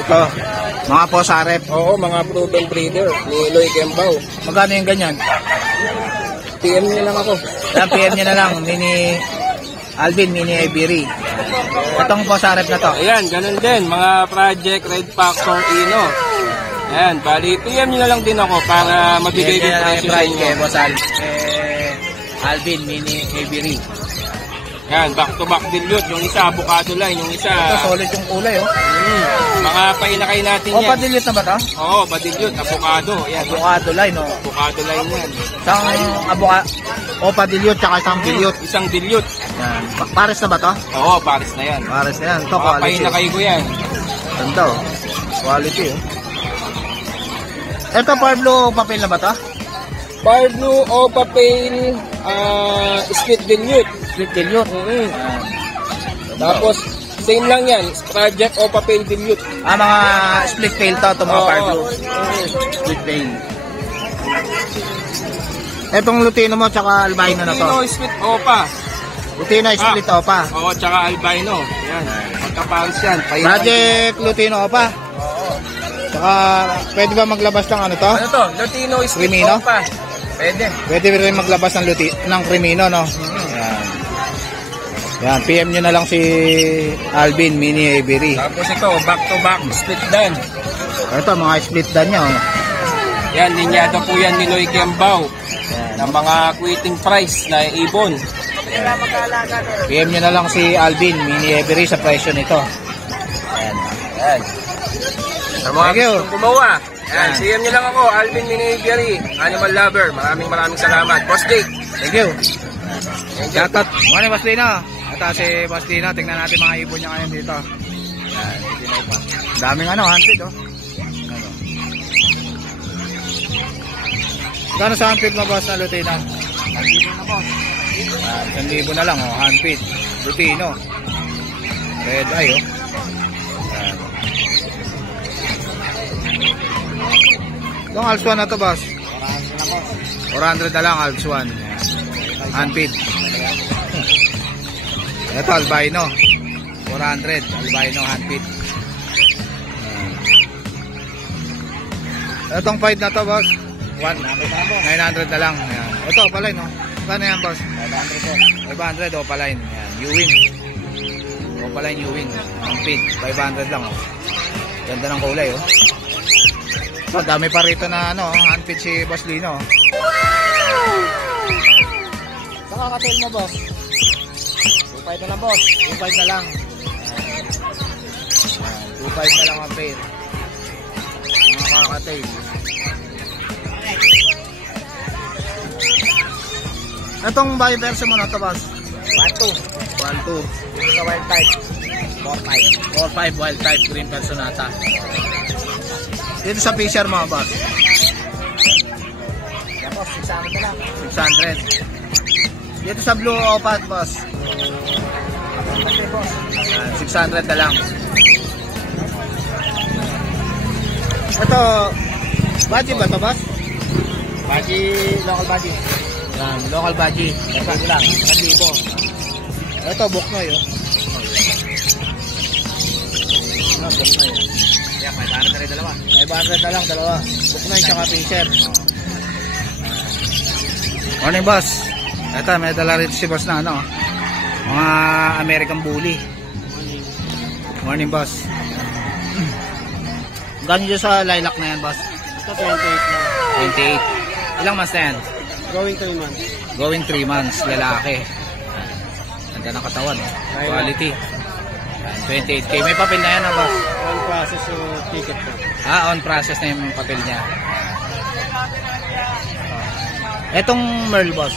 Ito. Mga posarep. Oo, mga proven breeder ni Eloy Kembao. Magkano yung ganyan? PM niyo lang ako. Yan, PM nyo na lang. Mini Alvin, mini Ibery. Itong posarep na to. Ayan, ganun din. Mga Project Red Factor Ino. Ayan, bali, PM nyo na lang din ako para mabigay din presyo sa inyo. Kay Boss Alvin, mini Ibery. Ayan, back-to-back dilute. Yung isa, avocado line. Yung isa... Ito, solid yung kulay, oh. Mga painakay natin yan. Padilute na ba to? Oo, padilute. Avocado. Ayan. Avocado line, oh. Avocado line yan. Isang padilute, tsaka isang dilute. Isang dilute. Yan. Pares na ba to? Oo, pares na yan. Pares na yan. Ito, Mga quality. painakay ko yan. Ganda, oh. Quality, oh. Ito, Pablo, papel na ba to? Fire Blue o Papel Split Dilute. Split dilute. Tapos, same lang yan. Project o Papel Dilute. Mga split tail to, ito mga Pablo. Split tail. Etong Lutino mo, tsaka albino na to. Lutino Split Opa. Lutino split opa. Oo, tsaka albino. Yan. Pagkaparos yan. Project Lutino opa. Tsaka, pwede ba maglabas ng ano to? Ano to? Lutino Split Crimino? Opa. Pwede. Pwede rin maglabas ng Crimino, no? Yan. Yan, PM nyo na lang si Alvin, mini Ibery. Tapos ito, back-to-back split dan. Ito, mga split dan niya, oh. Yan, linyado po yan ni Eloy Kembao. Ng mga quitting price na ibon. PM nyo na lang si Alvin, mini Ibery sa presyo nito. Ayan. Yan. Sa mga Thank you. gustong gumawa. Yan, CM nyo lang ako, Alvin Minigieri, Animal Lover. Maraming salamat. Boss Jake. Thank you. Shoutout. Morning, Boss Lino. At si Boss Lino, tingnan natin mga ibon niya ngayon dito. Yan, daming hunted, oh. Gano'n sa hunted mo, Boss, na Lutino? 1,000 na, boss. 1,000 na lang, oh, hunted. Lutino. Red eye, oh. Yan. Itong Alps 1 na to, boss. 400 na lang, Alps 1. Handpid. Ito, albino. 400, albino, handpid. Itong 5 na to, boss. 900 na lang. Ayan. Ito, opaline, no? Kano yan, boss? 500, opaline. Ayan, Ewing. Opaline, Ewing. Handpid, 500 lang, oh. Ganda ng kulay, oh. So, dami pa rito na handpid si Boss Lino. Saka ka-tail mo, boss? 2.5 na lang, boss. 2.5 na lang. 2.5 na lang ang pair. Mga kaka-tail. Itong buy version mo na to, boss? 1.2. 1.2. Dito sa wild type. 4.5. 4.5 wild type green personata. Dito sa Fisher mga boss. Yan, boss. 600 na lang. 600. Dito sa Blue Opat, boss. 600 na lang. Ito, budgie ba ito, boss? Budgie, local budgie. Yan, local budgie. Ito lang. 1,000. Ito, Buknoy, oh. Buknoy. Yan, 500 na rin dalawa. 500 na lang, dalawa. Buknoy tsaka Fisher. Morning, boss. Ito, may dala rin si boss na mga American Bully. Morning, boss. Gano'n dyan sa lilac na yan, boss? Ito, 28 na. 28. Ilang months na yan? Going 3 months. Going 3 months, lalaki. Ganda ng katawan, oh. Quality. 28K. May papel na yan, boss? On process yung ticket ko. On process na yung papel niya. Etong Merl, boss?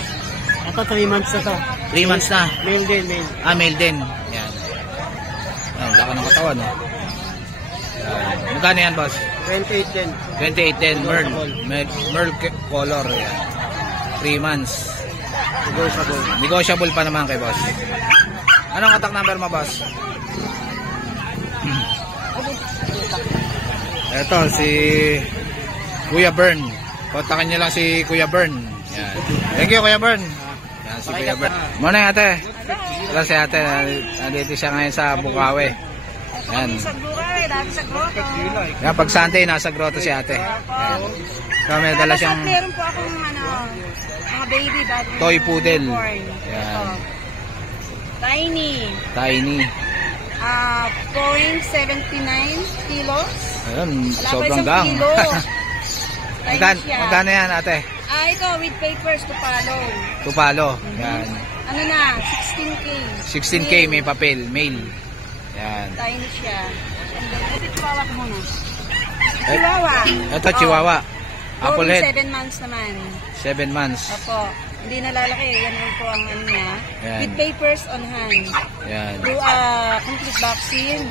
Ito, 3 months na to. 3 months na. Male din, male. Male din. Yan. Laka ng katawan, oh. Magkano yan, boss? 28 din. 28 din, Merl. Merl color, yan. 3 months. Negotiable. Negotiable pa naman kay boss. Anong contact number mo, boss? Ito, si Kuya Bern. Kontakin niyo lang si Kuya Bern. Yan. Thank you, Kuya Bern. Yan, si Kuya Bern. Morning, ate. Ito si ate. Nandito siya ngayon sa Bukawi. Yan. Sa Buray, dami sa grotto. Yan, pag Sunday, nasa grotto si ate. Yan. So, may dala siyang Meron po akong mga baby dati. Toy poodle. Newborn. Yan. Ito. Tiny. tiny. 0.79 kilos. Ayun, Wala sobrang pa gang. isang kilo. Tiny siya. Magkano yan ate? Ito, with papers to follow. Tupalo. Yan. Ano na, 16K. 16K may papel, mail. Yan. Tiny siya. And then, ito chihuahua ko muna. Eh, Chihuahua. Ito, chihuahua. Apple head. 7 months naman. 7 months. Opo. Hindi na lalaki. Yan lang po ang ano niya. Yan. With papers on hand. Yan. Through complete vaccine.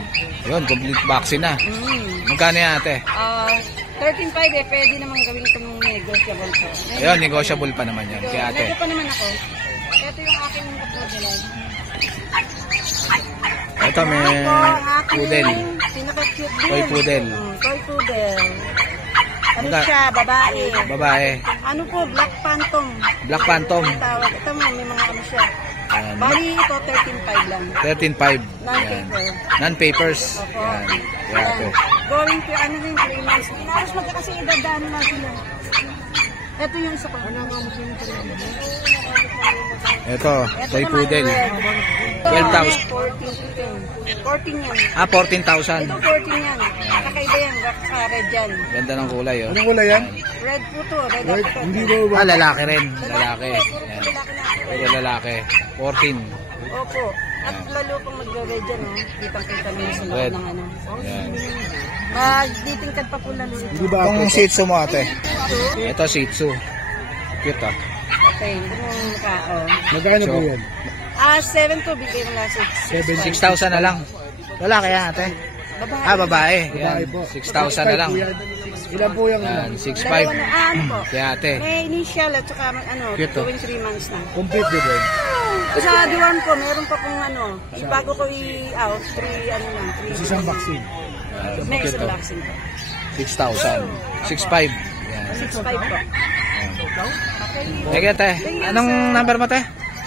Yun, complete vaccine na. Mm. Magkano yan ate? 13.5 pwede namang gawin itong negotiable po. Ayun, negotiable pa naman yan kay ate. Ito pa naman ako. Ito yung aking kapodilay. Ito may poodle. Pinaka-cute din. Toy poodle. Toy poodle. Ano Magka- siya, babae. Babae. Ano po, Black Phantom. Black Phantom. Ang tawag. Ito mo, may mga ano siya. Yan. Bali ito, 13.5 lang. 13.5. Yan. Non-paper. Non-papers. Opo. Yan. Yan po. Going to, ano rin, 3 months. Inaros magka kasi idadaan na sila. Ito yung isa ko. Ito, toy naman, poodle. red. 12,000. 14 yan. 14,000. Ito 14 yan. Kakaiba yan. Red yan. Ganda ng kulay, oh. Anong kulay yan? Red po to. Red ako to. Hindi daw ba? Lalaki rin. Lalaki. Puro Yan. lalaki na. Puro lalaki. 14. Opo. At lalo pang magre-red yan, oh. Kitang-kita nyo sa loob Red. ng ano. Yan. Magditingkad pa po lalo ito. Hindi ba ako? Itong Shih Tzu mo, ate. Ito, Shih Tzu. Cute, ah. Okay. Yung kao. Magkano po So, yan? 7 to. Bigay mo na 6. 6,000 na lang. Lalaki yan, ate. Babae. Babae. Babae Yan. po. 6,000 na lang. Ilan po yung Yan, Dalawa 6,500. na. Ano po? Si ate. May initial at saka ano, Cute, oh. going 3 months na. complete din yun? Sa diwan po, meron pa pong ano, bago ko i-out, 3 ano lang, 3 Isang vaccine. May Cute, isang oh. vaccine po. 6,000. 6,500. Yan. 6.5 po. Sige, ate. Anong number mo, ate?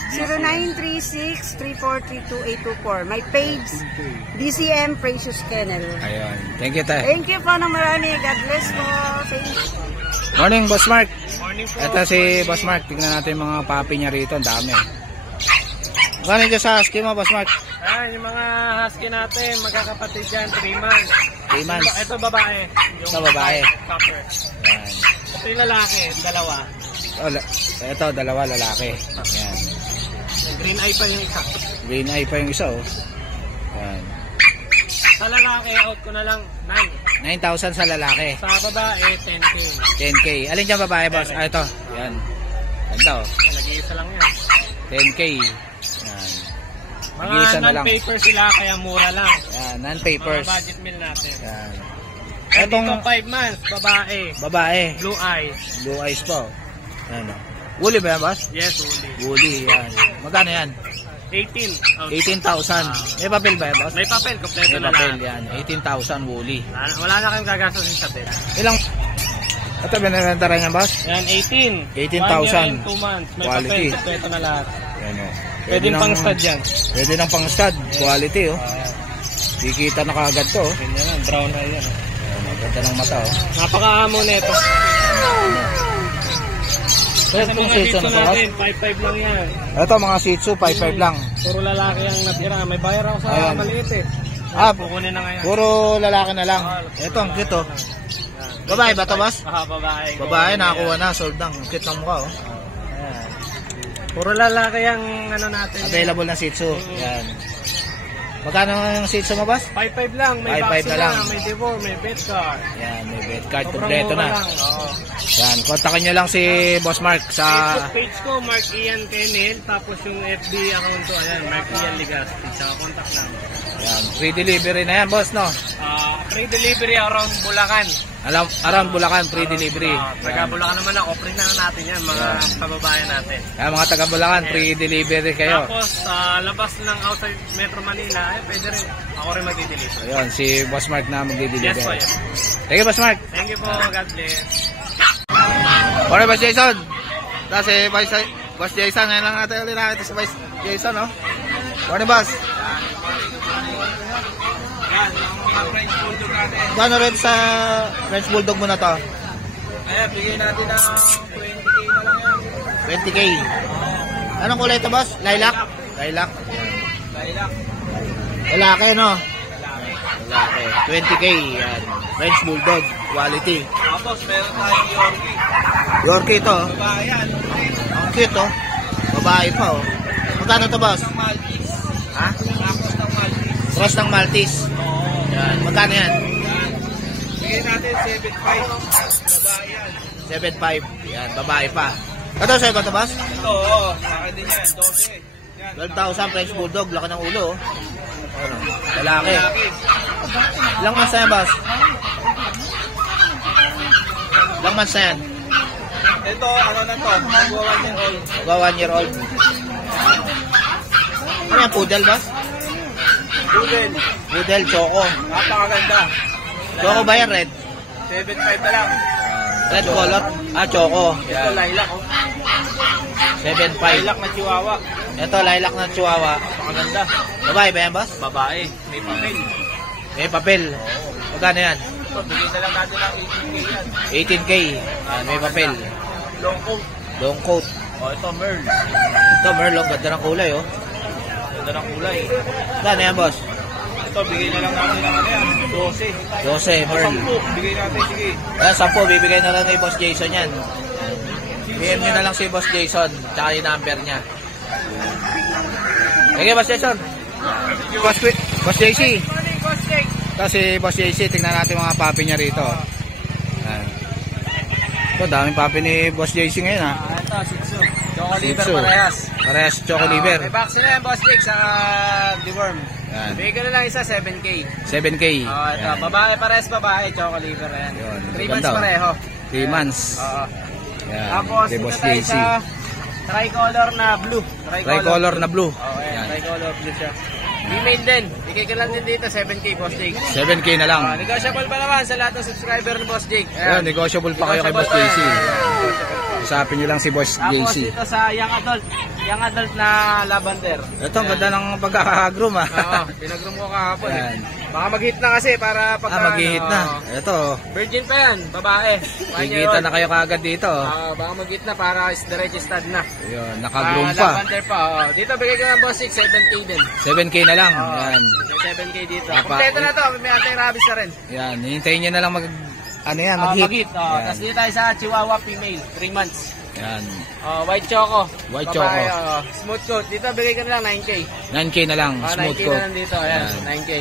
0936-3432-824. My page, DCM Precious Kennel. Ayun. Thank you, ate. Thank you po ng marami. God bless po. Thank you. Morning, Boss Mark. Morning po. Ito si Boss Mark. Tingnan natin yung mga papi niya rito. Ang dami. Gano'n dyan sa husky mo, Boss Mark? Yung mga husky natin, magkakapatid dyan, 3 months. 3 months. Ito babae. Ito babae. Copper. Yan. Ito yung lalaki, dalawa. Ito, dalawa lalaki. Yan. Green eye pa yung isa. Green eye pa yung isa, oh. Yan. Sa lalaki, out ko na lang 9. 9,000 sa lalaki. Sa babae, 10K. 10K. Alin dyan babae, boss? Ah, ito. Yan. Ganda, oh. Nag-iisa lang yan. 10K. Yan. Mga Nag-iisa na lang. non-paper sila, kaya mura lang. Yan, Mga non-papers. budget meal natin. Yan. Itong Etong 5 months, babae. babae. Blue eyes. Blue eyes po. Yan, oh. Woolly ba yan, boss? Yes, uli. Woolly, yan. Magkano yan? 18. Out. 18,000. May papel ba yan, boss? May papel, kompleto May na papel lang. yan. 18,000 woolly. Wala na kayong gagastusin sa pera. Ilang? Ito, binibenta rin yan, boss? Yan, 18. 18,000. 2 months. May Quality. papel, kompleto na lahat. Yan, oh. Pwede pang stud yan. Pwede ng pang stud. Quality, oh. Kikita na kaagad to, oh. Ganyan yan, brown eye yan. Yan, oh. Ganda ng mata, oh. Napaka-amo nito. Sir, Sa itong mga Shih Tzu dito na to, boss? natin, 5-5 lang yan. Ito, mga Shih Tzu, 5,500 lang. Puro lalaki ang natira. May bayar ako sa Ayan. maliit eh. Ah, Kukunin na ngayon. puro lalaki na lang. Ito, ang cute, oh. Babae ba to, boss? Babae. Babae, nakakuha na, sold lang. Ang cute ng mukha, oh. Ayan. Puro lalaki ang ano natin. Available na Shih Tzu. Yan. Magkano ang Shih Tzu mo, boss? 5-5 lang. May 5-5 vaccine na lang. May devor, may vet card. Yan, may bed card, Sobrang kompleto mura na. lang. Oo. Yan, kontakin nyo lang si Boss Mark sa... Facebook page ko, Mark Ian Kennel. Tapos yung FB account ko, ayan, Mark Ian Legazpi. Tsaka contact number. Yan, free delivery na yan, boss, no? Free delivery around Bulacan. Around Bulacan, free delivery. Taga Bulacan naman ako, free na natin yan, mga kababayan natin. Yan, mga taga Bulacan, free delivery kayo. Tapos, sa labas ng outside Metro Manila, pwede rin. Ako rin mag-deliver. Ayun, si Boss Mark na magdi-deliver. Yes po, yes. Thank you, Boss Mark. Thank you po, God bless. Morning, Boss Jason. Kasi Boss Jason, ngayon lang natin ulit nakita si Boss Jason, no? Morning, Boss. Yan, ang mga French Bulldog natin. Gano'n rin sa French Bulldog mo na to? Ayan, bigay natin ng 20K na lang yan. 20K. Anong kulay ito, boss? Lilac? Lilac. Lilac. Lalaki, no? Lalaki. Lalaki. 20K. Yan. French Bulldog. Quality. Tapos meron tayong Yorkie. Yorkie ito. Babae yan. Ang cute, oh. Babae pa, oh. Magkano to, boss? Ng Maltese. Ha? Tapos ng Maltese. Cross ng Maltese. Oo. Yan. Magkano yan? Yan. Bigay natin 7.5. Babae yan. 7.5. Yan. Babae pa. Ito, sa'yo ba ito, boss? Ito, oo. Laki din yan. 12. Yan. 12,000 French Bulldog. Laki ng ulo, oh. Ano? Lalaki. Lalaki. Ilang months na yan, boss? Ilang months na yan? Ito, ano na to? Magwa 1 year old. Magwa 1 year old. Ano yan, poodle, boss? Poodle. Poodle, choco. Napakaganda. Choco ba yan, red? 7.5 na lang. Red color? Ah, choco. Ito, Yan. lilac. Oh. 7.5. Lilac na chihuahua. Ito, lilac na chihuahua. Napakaganda. Babae ba yan, boss? Babae. May papel. May papel. Magkano yan? Ito, bigay na lang natin ng 18K yan. 18K. Yan, may papel. Long coat. Long coat. Oh, ito, Merl. Ito, Merlong. Ganda ng kulay, oh. Ganda ng kulay. Magkano yan, boss? Ito, bigay na lang natin ng ano yan. 12. 12, Merl. 10. Bigay natin, sige. Ayan, 10. Bibigay na lang ni Boss Jason yan. PM nyo na lang si Boss Jason. Tsaka yung number niya. Okay, Boss Jason. Boss JC. Morning, Boss Jake. Ito si Boss JC. Tingnan natin mga papi niya rito. Ayan. Ito, daming papi ni Boss JC ngayon, ha. Ito, Shih Tzu. Choco liver Shih Tzu. parehas. Parehas choco liver. May vaccine na yan, Boss Jake, sa deworm. Ayan. Bigay ko na lang isa, 7K. 7K. Oh, ito, Ayan. babae parehas babae, choco liver yan. Yun, 3 ganda, months oh. pareho. 3 months. Oo. Ayan. Tapos, Kay dito Boss tayo JC. sa tricolor na blue. Tricolor na blue. Oh, ayan, Ayan. tricolor blue siya. Female din. Bigay ko lang din dito, 7K, Boss Jake. 7K na lang. Negotiable pa naman sa lahat ng subscriber ni Boss Jake. Ayan, negotiable pa kayo kay Boss Negotiable JC. pa yan. Usapin nyo lang si Boss Tapos JC. dito sa young adult na lavender. Ito, ang ganda ng pagkakagroom, ha. Oo, pinag-room ko kahapon. Ayan. Baka mag-hit na kasi para pagka... Mag-hit na. Ito, Virgin pa yan, babae. kikita na kayo kagad dito. Baka mag-hit na para diretso stud na. Ayun, nakagroom pa. Lavender pa. Dito bigay ko ng boss 6, 7K din. 7K na lang. Oo, Yan. may 7K dito. Papa- Kompleto na to, may anti-rabies na rin. Yan, hihintayin nyo na lang mag-hit. Mag-hit. Yan. Tapos dito tayo sa Chihuahua female, 3 months. Yan. White choco. White Babae, choco. smooth coat. Dito bigay ko na lang 9K. 9K na lang, smooth 9K coat. na lang dito. Ayan, Yan. 9K.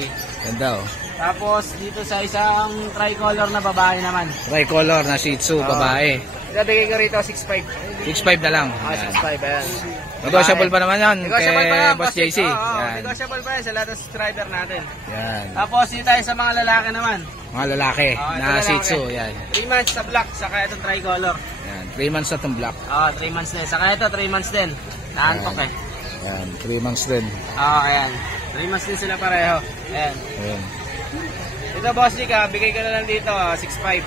Ganda, oh. Tapos dito sa isang tricolor na babae naman. Tricolor na Shih Tzu, babae. Ito bigay ko rito 6.5. 6.5 na lang. Yan. 6.5 ayan. Negotiable pa naman yan Negotiable pa kay yan, Boss JC. Yan. Negotiable pa yan sa lahat ng subscriber natin. Yan. Tapos dito tayo sa mga lalaki naman. Mga lalaki Ito na lalaki. Shih Tzu. Yan. 3 months sa black, saka itong tricolor. Yan. 3 months na itong black. 3 months din. Saka ito 3 months din. Naantok eh. Yan. 3 months din. Ayan. 3 months din sila pareho. Ayan. Ayan. Ito boss Nick bigay ko na lang dito 6.5.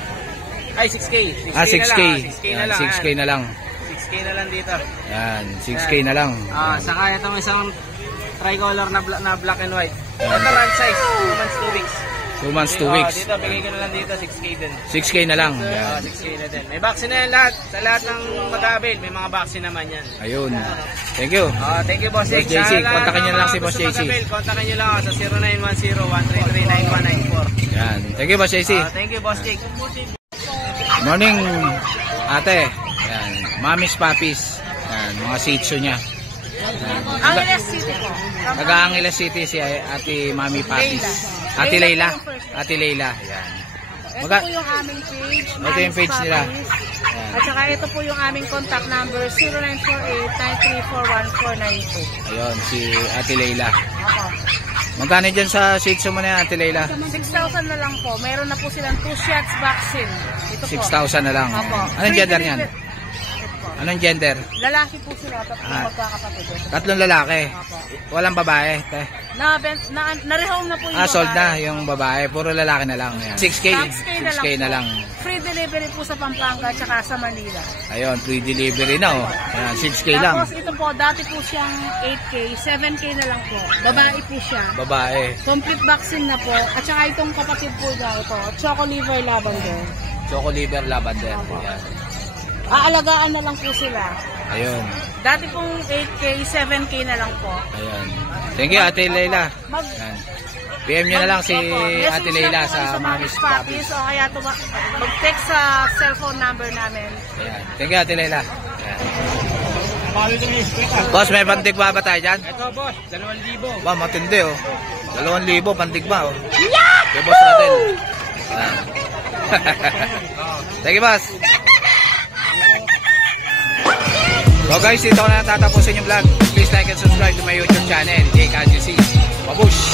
Ay 6K. 6K. 6K na Yan, lang. 6K na lang. 6K na lang dito. Yan. 6K na lang. Saka itong isang tricolor na black and white. Ito run size, 2 months 2 weeks. 2 months, 2 weeks. Dito bigay ko na lang dito 6K din. 6K na lang. Yan. 6K na din. May vaccine na yan lahat. Sa lahat ng mag-avail, may mga vaccine naman yan. Ayun. Thank you. Thank you Boss Jake. Boss JC, Sa lahat kontakin nyo ng na lang si mga Boss gusto JC. mag-avail, kontakin nyo lang ako sa 0910-133-9194. Yan. Thank you, Boss JC. Thank you Boss Jake. Morning, ate. Yan. Mami's Puppies. Yan. Mga Shih Tzu niya. Angeles City po. Taga-Angeles City si Ate Mami Puppies. Ate Leila. Ate Leila. Yan. Ito Maga- po yung aming page. Ito yung page Mami's nila. Puppies. Yan. At saka ito po yung aming contact number 0948-9341492. Ayun, si Ate Leila. Ako. Magkano dyan sa Shih Tzu mo na yan, Ate Leila? 6,000 na lang po. Meron na po silang 2 shots vaccine. Ito po. 6,000 na lang. Opo. Anong Free gender niyan? delivery. Ito po. Anong gender? Lalaki po sila, tapos magkakapatid. Tatlong lalaki. Walang babae. Na-rehome na po yung Sold na babae. yung babae. Puro lalaki na lang. Ayan. 6K. 6K na lang. Free delivery po sa Pampanga tsaka sa Manila. Ayun, free delivery na oh. Ayan, 6K lang. Tapos ito po, dati po siyang 8K, 7K na lang po. Babae po siya. Babae. Complete vaccine na po. At saka itong kapatid po niya, ito, Choco Liver Lavender. Choco Liver Lavender. Ayan. Aalagaan na lang po sila. Ayun. Dati pong 8K, 7K na lang po. Ayun. Thank you, Ate Leila. Ayan. PM nyo na lang si Ate Leila sa Mami's Puppies. O kaya mag-text sa cellphone number namin. Ayan. Thank you, Ate Leila. Ayan. Boss, may pantig ba tayo dyan? Ito boss, 2,000. Ba, matindi oh. 2,000 pantig ba oh. Kay Boss Radel. Ayan. Thank you, boss. So guys, dito ko na tatapusin yung vlog. Please like and subscribe to my YouTube channel, JKGC. Babush!